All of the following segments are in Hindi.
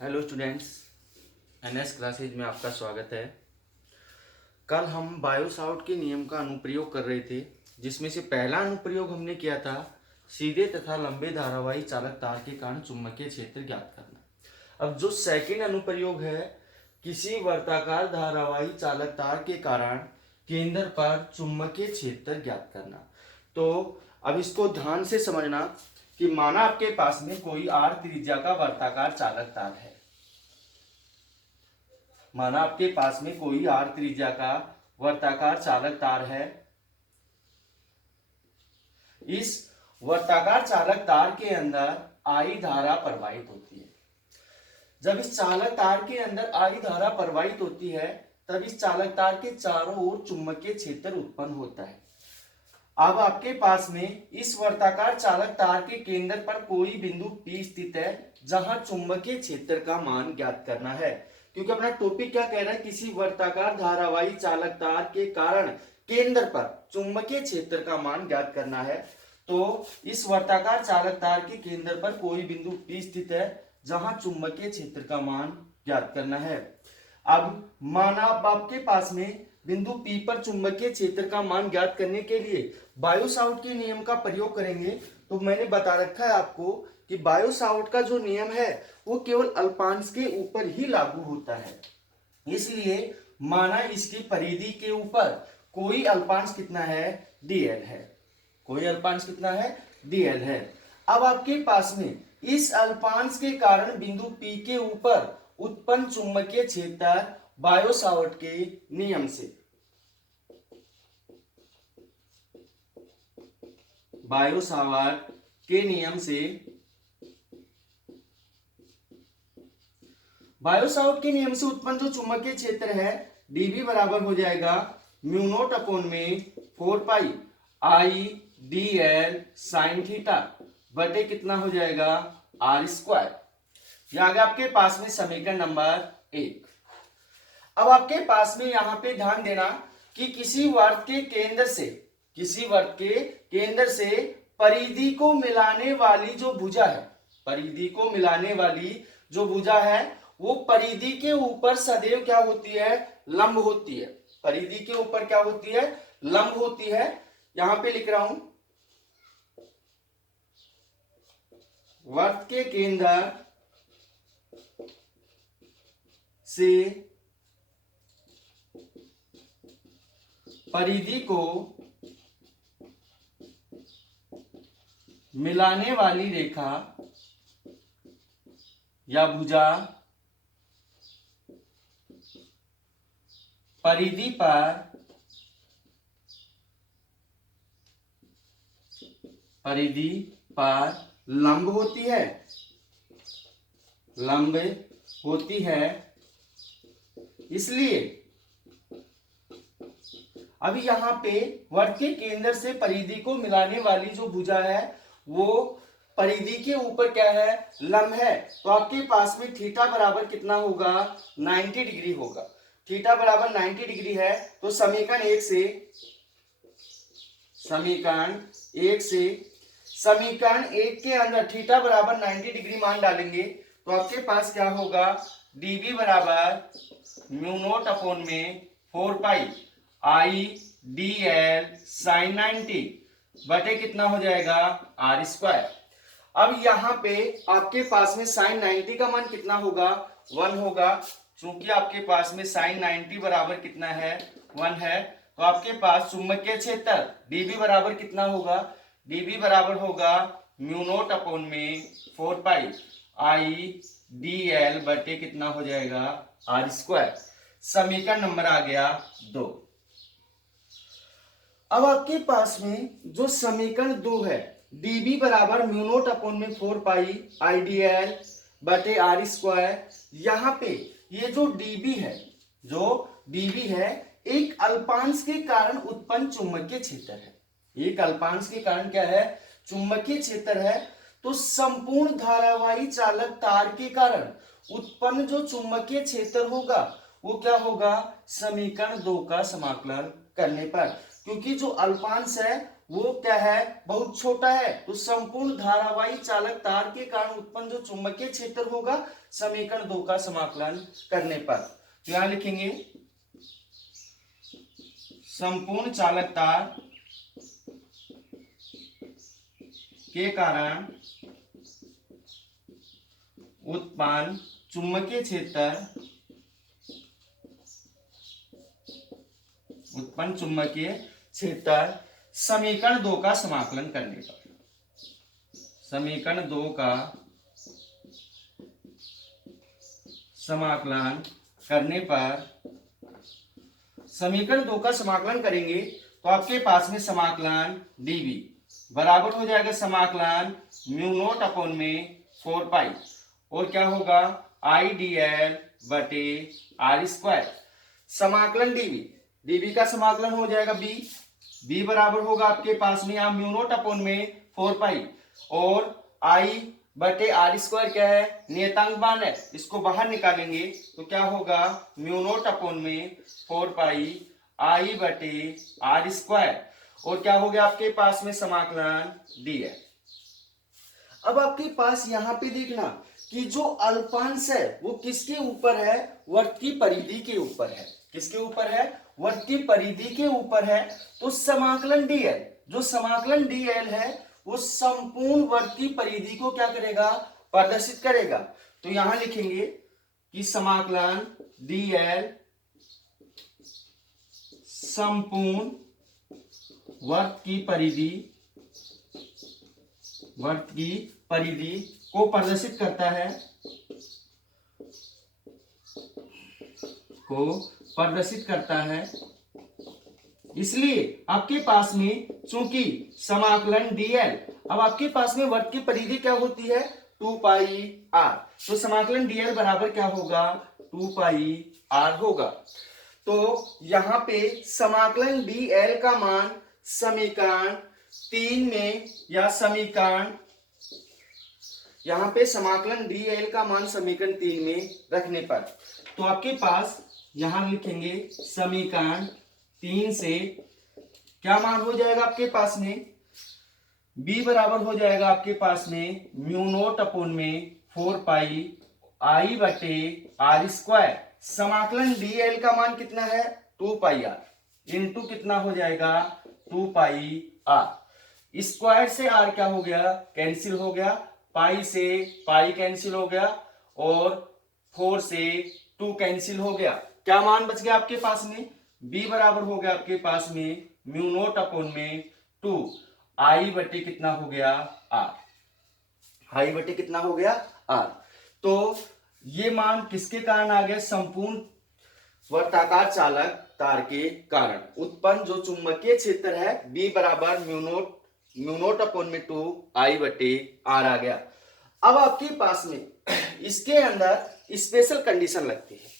हेलो स्टूडेंट्स, एनएस क्लासेज में आपका स्वागत है। कल हम बायोसावर्ट के नियम का अनुप्रयोग कर रहे थे, जिसमें से पहला अनुप्रयोग हमने किया था सीधे तथा लंबे धारावाही चालक तार के कारण चुंबकीय क्षेत्र ज्ञात करना। अब जो सेकंड अनुप्रयोग है, किसी वर्ताकार धारावाही चालक तार के कारण केंद्र पर चुंबकीय क्षेत्र ज्ञात करना। तो अब इसको ध्यान से समझना कि माना आपके पास में कोई r त्रिज्या का वर्ताकार चालक तार है। माना आपके पास में कोई r त्रिज्या का वर्ताकार चालक तार है। इस वर्ताकार चालक तार के अंदर I धारा प्रवाहित होती है। जब इस चालक तार के अंदर I धारा प्रवाहित होती है, तब इस चालक तार के चारों ओर चुंबकीय क्षेत्र उत्पन्न होता है। अब आपके पास में इस वर्ताकार चालक तार के केंद्र पर कोई बिंदु P स्थित है, जहां चुंबकीय क्षेत्र का मान ज्ञात करना है। क्योंकि अपना टॉपिक क्या कह रहा है, किसी वर्ताकार धारावाही चालक तार के कारण केंद्र पर चुंबकीय क्षेत्र का मान ज्ञात करना है। तो इस वर्ताकार चालक तार के केंद्र पर कोई बिंदु P स्थित है, जहां चुंबकीय क्षेत्र का मान ज्ञात करना है। अब माना आपके पास में बिंदु P पर चुंबकीय क्षेत्र का मान ज्ञात करने के लिए बायो-सावर्ट के नियम का प्रयोग करेंगे। तो मैंने बता रखा है आपको कि बायो-सावर्ट का जो नियम है वो केवल अल्पांश के ऊपर ही लागू होता है। इसलिए माना इसकी परिधि के ऊपर कोई अल्पांश कितना है, dl है। कोई अल्पांश कितना है, dl है। अब आपके पास में इस अल्पांश के कारण बिंदु P के ऊपर उत्पन्न चुंबकीय क्षेत्र बायो-सावर्ट के नियम से बायो-सावर्ट के नियम से बायो-सावर्ट के नियम से उत्पन्न जो चुंबकीय क्षेत्र है dB बराबर हो जाएगा म्यू नॉट अपॉन में 4 पाई I dl साइन थीटा बटे कितना हो जाएगा r स्क्वायर। यह आ गया आपके पास में समीकरण नंबर 1। अब आपके पास में यहां पे ध्यान देना कि किसी वर्त के केंद्र से परिधि को मिलाने वाली जो भुजा है, परिधि को मिलाने वाली जो भुजा है वो परिधि के ऊपर सदैव क्या होती है, लंब होती है। परिधि के ऊपर क्या होती है, लंब होती है। यहां पे लिख रहा हूं, वर्त के केंद्र से परिधि को मिलाने वाली रेखा या भुजा परिधि पर लंब होती है, लंब होती है। इसलिए अभी यहां पे वर्त के केंद्र से परिधि को मिलाने वाली जो भुजा है वो परिधि के ऊपर क्या है, लंब है। तो आपके पास में थीटा बराबर कितना होगा, 90 डिग्री होगा। थीटा बराबर 90 डिग्री है। तो समीकरण एक के अंदर थीटा बराबर 90 डिग्री मान डालेंगे तो आपके पास क्या होगा, dB बराबर म्यू नॉट अपॉन में 4 पाई I dl साइन 90 बटे कितना हो जाएगा r स्क्वायर। अब यहां पे आपके पास में साइन 90 का मान कितना होगा, 1 होगा। चूंकि आपके पास में साइन 90 बराबर कितना है, 1 है। तो आपके पास चुंबकीय क्षेत्र dB बराबर कितना होगा, dB बराबर होगा म्यू नॉट अपॉन में 4 पाई I dl बटे कितना हो जाएगा r स्क्वायर। समीकरण नंबर आ गया 2। अब आपके पास में जो समीकरण 2 है, dB बराबर म्यू नॉट अपॉन में 4 पाई I dl बटे r स्क्वायर। यहां पे ये जो dB है एक अल्पांश के कारण उत्पन्न चुंबकीय क्षेत्र है। एक अल्पांश के कारण क्या है, चुंबकीय क्षेत्र है। तो संपूर्ण धारावाही चालक तार के कारण उत्पन्न जो चुंबकीय क्षेत्र होगा वो क्या होगा, समीकरण 2 का समाकलन करने पर। क्योंकि जो अल्पांश है वो क्या है, बहुत छोटा है। तो संपूर्ण धारावाही चालक तार के कारण उत्पन्न जो चुंबकीय क्षेत्र होगा समीकरण 2 का समाकलन करने पर, तो यहां लिखेंगे संपूर्ण चालक तार के कारण उत्पन्न चुंबकीय क्षेत्र समीकरण 2 का समाकलन करने पर, समीकरण 2 का समाकलन करने पर, समीकरण 2 का समाकलन करेंगे तो आपके पास में समाकलन dv बराबर हो जाएगा समाकलन म्यू नॉट अपॉन में 4 पाई, और क्या होगा आई डी एल बटे आर स्क्वायर। समाकलन dv का समाकलन हो जाएगा b बराबर होगा आपके पास में यहाँ म्यू नॉट अपॉन में 4 पाई, और आई बटे आर स्क्वायर क्या है, नियतांक मान है, इसको बाहर निकालेंगे तो क्या होगा म्यू नॉट अपॉन में 4 पाई आई बटे आर स्क्वायर, और क्या हो गया आपके पास में समाकलन डी है। अब आपके पास यहाँ पे देखना कि जो अल्पांश है वो किसके ऊपर है, वृत्त की परिधि के ऊपर है। किसके ऊपर है, वृत्त की परिधि के ऊपर है। तो समाकलन dl, जो समाकलन dl है वो संपूर्ण वृत्त की परिधि को क्या करेगा, प्रदर्शित करेगा। तो यहां लिखेंगे कि समाकलन dl संपूर्ण वृत्त की परिधि को प्रदर्शित करता है, इसलिए आपके पास में चूंकि समाकलन dl, अब आपके पास में वृत्त की परिधि क्या होती है 2 पाई r, तो समाकलन dl बराबर क्या होगा 2 पाई r होगा। तो यहां पे समाकलन dl का मान समीकरण 3 में, या समीकरण यहां पे समाकलन dl का मान समीकरण 3 में रखने पर, तो आपके पास यहां लिखेंगे समीकरण 3 से क्या मान हो जाएगा आपके पास में, b बराबर हो जाएगा आपके पास में म्यू नॉट अपॉन में 4 पाई आई बटे आर स्क्वायर। समाकलन dl का मान कितना है 2 पाई r, इंटू कितना हो जाएगा 2 पाई r, स्क्वायर से r क्या हो गया, कैंसिल हो गया, पाई से पाई कैंसिल हो गया, और 4 से 2 कैंसिल हो गया। क्या मान बच गया आपके पास में, b बराबर हो गया आपके पास में म्यू नॉट अपॉन में 2 आई बटे कितना हो गया r, आई बटे कितना हो गया r। तो ये मान किसके कारण आ गया, संपूर्ण वर्ताकार चालक तार के कारण उत्पन्न जो चुंबकीय क्षेत्र है b बराबर म्यू नॉट अपॉन में 2 आई बटे r आ गया। अब आपके पास में इसके अंदर स्पेशल कंडीशन लगती है।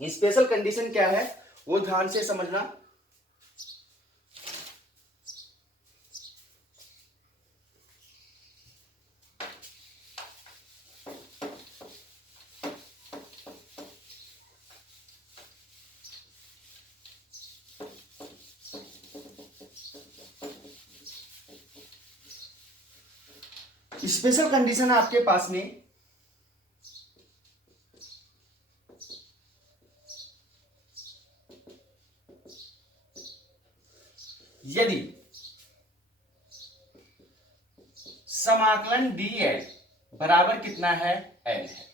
स्पेशल कंडीशन क्या है वो ध्यान से समझना। स्पेशल कंडीशन है आपके पास में यदि समाकलन dl बराबर कितना है l है,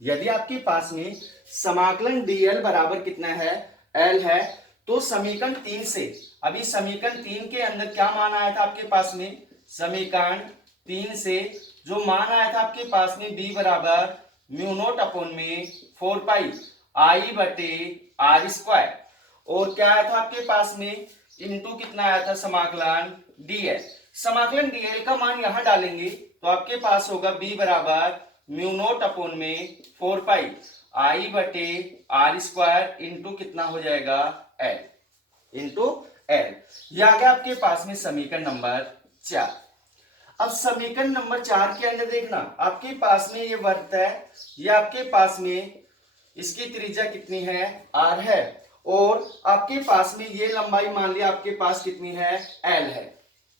यदि आपके पास में समाकलन dl बराबर कितना है l है, तो समीकरण 3 से, अभी समीकरण 3 के अंदर क्या मान आया था आपके पास में, समीकरण 3 से जो मान आया था आपके पास में b बराबर म्यू नॉट अपॉन में 4 पाई आई बटे आर स्क्वायर, और क्या आया था आपके पास में इनटू कितना आया था समाकलन dl। समाकलन dl का मान यहां डालेंगे तो आपके पास होगा b बराबर म्यू नॉट अपॉन में 4 पाई आई बटे आर स्क्वायर इंटू कितना हो जाएगा l इंटू l। यह आ गया आपके पास में समीकरण नंबर 4। अब समीकरण नंबर 4 के अंदर देखना आपके पास में ये वृत्त है, ये आपके पास में इसकी त्रिज्या कितनी है r है, और आपके पास में ये लंबाई मान लिया आपके पास कितनी है l है।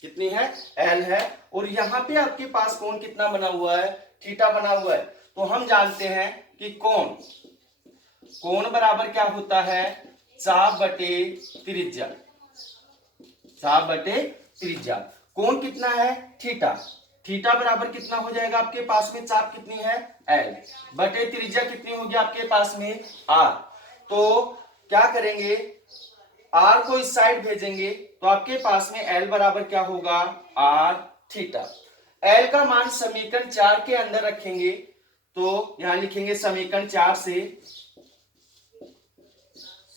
कितनी है, एल है। और यहाँ पे आपके पास कोण कितना बना हुआ है, थीटा बना हुआ है। तो हम जानते हैं कि कोण बराबर क्या होता है, चाप बटे त्रिज्या। चाप बटे त्रिज्या। कोण कितना है, थीटा। थीटा बराबर कितना हो जाएगा आपके पास में, चाप कितनी है, एल बटे त्रिज्या कितनी होगी आपके पास में, आर। तो क्या करेंगे, आर को इस साइड भेजेंगे तो आपके पास में एल बराबर क्या होगा, आर थीटा। एल का मान समीकरण 4 के अंदर रखेंगे तो यहां लिखेंगे समीकरण 4 से,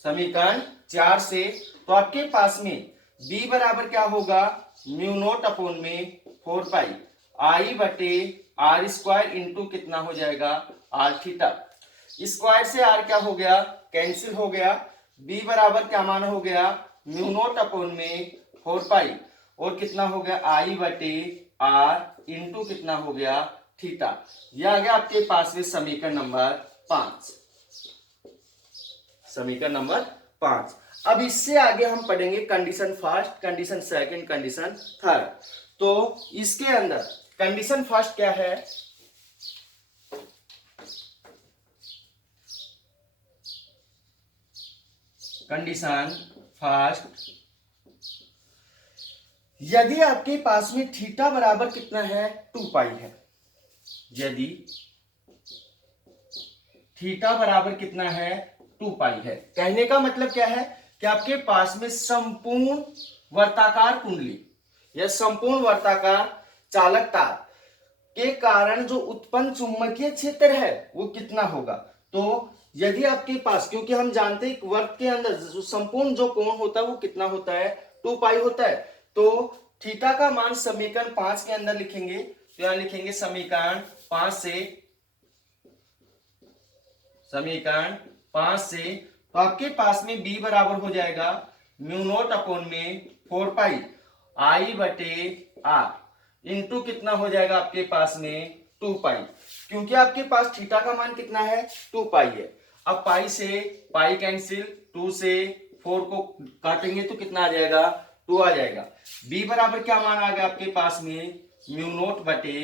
समीकरण 4 से तो आपके पास में b बराबर क्या होगा, म्यू नोट अपॉन में 4 पाई आई बटे आर स्क्वायर इंटू कितना हो जाएगा, आर थीटा। स्क्वायर से आर क्या हो गया, कैंसिल हो गया। b बराबर क्या मान हो गया, म्यू नोट अपॉन में 4 पाई और कितना हो गया, आई बटे आर इंटू कितना हो गया, थीटा। यह आ गया आपके पास में समीकरण नंबर 5, समीकरण नंबर 5। अब इससे आगे हम पढ़ेंगे condition first, condition second, condition third. तो इसके अंदर कंडीशन फर्स्ट क्या है, कंडीशन फर्स्ट, यदि आपके पास में थीटा बराबर कितना है, 2 पाई है। यदि थीटा बराबर कितना है, 2 पाई है। कहने का मतलब क्या है कि आपके पास में संपूर्ण वर्ताकार कुंडली या संपूर्ण वर्ताकार चालक तार के कारण जो उत्पन्न चुंबकीय क्षेत्र है वो कितना होगा। तो यदि आपके पास, क्योंकि हम जानते हैं वर्त के अंदर जो संपूर्ण जो कोण होता है वो कितना होता है, 2 पाई होता है। तो थीटा का मान समीकरण 5 के अंदर लिखेंगे तो यहां लिखेंगे समीकरण 5 से, समीकरण 5 से तो आपके पास में b बराबर हो जाएगा म्यू नोट अपॉन में 4 पाई आई बटे आर इंटू कितना हो जाएगा आपके पास में 2 पाई, क्योंकि आपके पास थीटा का मान कितना है, 2 पाई है। अब पाई से पाई कैंसिल, 2 से 4 को काटेंगे तो कितना आ जाएगा, 2 आ जाएगा। b बराबर क्या मान आ गया आपके पास में, म्यू नोट बटे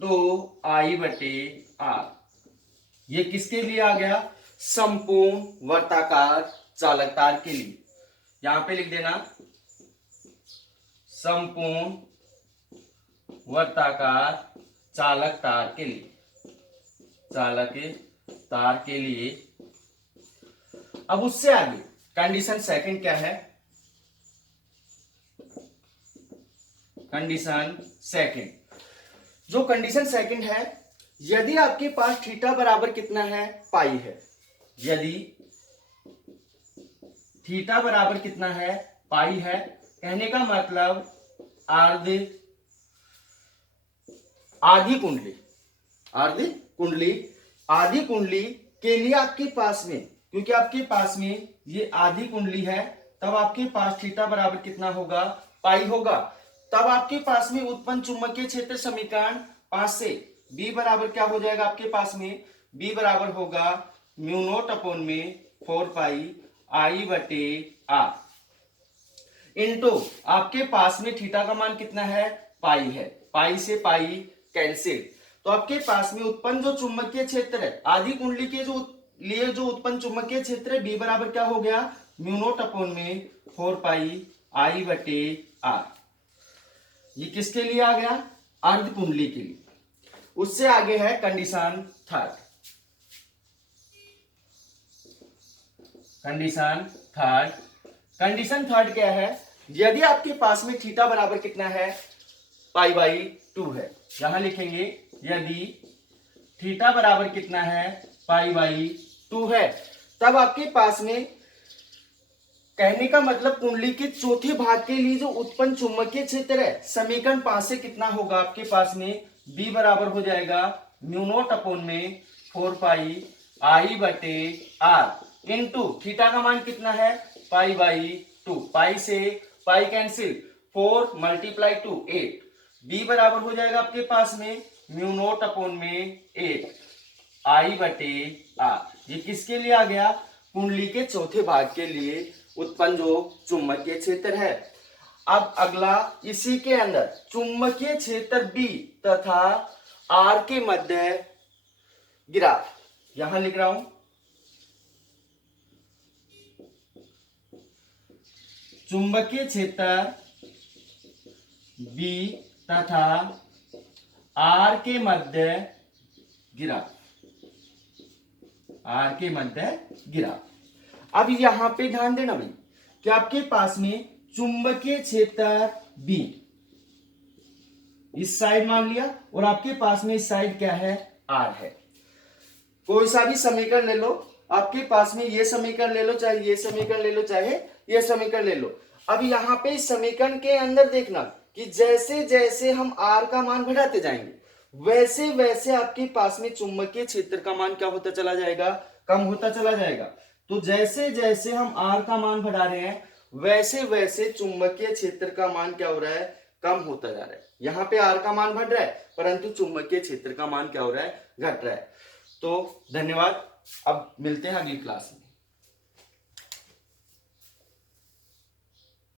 2 आई बटे आर। ये किसके लिए आ गया, संपूर्ण वर्ताकार चालक तार के लिए। यहां पे लिख देना संपूर्ण वर्ताकार चालक तार के लिए, चालक तार के लिए। अब उससे आगे कंडीशन सेकंड क्या है, कंडीशन सेकंड, जो कंडीशन सेकंड है, यदि आपके पास थीटा बराबर कितना है, पाई है। यदि थीटा बराबर कितना है, पाई है। कहने का मतलब आधी कुंडली, आधी कुंडली के लिए आपके पास में, क्योंकि आपके पास में ये आधी कुंडली है, तब आपके पास थीटा बराबर कितना होगा, पाई होगा। तब आपके पास में उत्पन्न चुंबकीय क्षेत्र समीकरण 5 से b बराबर क्या हो जाएगा आपके पास में, b बराबर होगा म्यू नोट अपॉन में 4 पाई आई बटे आर इंटू आपके पास में थीटा का मान कितना है, पाई है। पाई से पाई कैंसिल, तो आपके पास में उत्पन्न जो चुंबकीय क्षेत्र है आधी कुंडली के जो लिए जो उत्पन्न चुंबकीय क्षेत्र है, b बराबर क्या हो गया, म्यू नोट अपॉन में 4 पाई आई बटे आर। ये किसके लिए आ गया, अर्ध कुंडली के लिए। उससे आगे है condition third, condition third, condition third क्या है, यदि आपके पास में थीटा बराबर कितना है, पाई बाई 2 है। यहां लिखेंगे यदि थीटा बराबर कितना है, पाई बाई 2 है, तब आपके पास में, कहने का मतलब कुंडली के चौथे भाग के लिए जो उत्पन्न चुंबकीय क्षेत्र है समीकरण 5 से कितना होगा आपके पास में, b बराबर हो जाएगा म्यू नोट अपॉन में 4 पाई आई बटे आर इंटू थीटा का मान कितना है, पाई बाई 2। पाई से पाई कैंसिल, 4 मल्टीप्लाई 2 8, b बराबर हो जाएगा आपके पास में म्यू नोट अपॉन में 8 आई बटे आर। ये किसके लिए आ गया, कुंडली के चौथे भाग के लिए उत्पन्न जो चुंबकीय क्षेत्र है। अब अगला इसी के अंदर चुंबकीय क्षेत्र बी तथा आर के मध्य ग्राफ, यहां लिख रहा हूं चुंबकीय क्षेत्र बी तथा आर के मध्य ग्राफ, आर के मध्य ग्राफ। अब यहां पे ध्यान देना भाई कि आपके पास में चुंबकीय क्षेत्र बी इस साइड मान लिया और आपके पास में इस साइड क्या है, आर है। कोई सा भी समीकरण ले लो, आपके पास में ये समीकरण ले लो, चाहे ये समीकरण ले लो, चाहे ये समीकरण ले लो। अब यहां पे इस समीकरण के अंदर देखना कि जैसे जैसे हम आर का मान बढ़ाते जाएंगे वैसे वैसे आपके पास में चुंबकीय क्षेत्र का मान क्या होता चला जाएगा, कम होता चला जाएगा। तो जैसे जैसे हम आर का मान बढ़ा रहे हैं वैसे वैसे चुंबकीय क्षेत्र का मान क्या हो रहा है, कम होता जा रहा है। यहाँ पे आर का मान बढ़ रहा है परंतु चुंबकीय क्षेत्र का मान क्या हो रहा है, घट रहा है। तो धन्यवाद, अब मिलते हैं अगली क्लास में।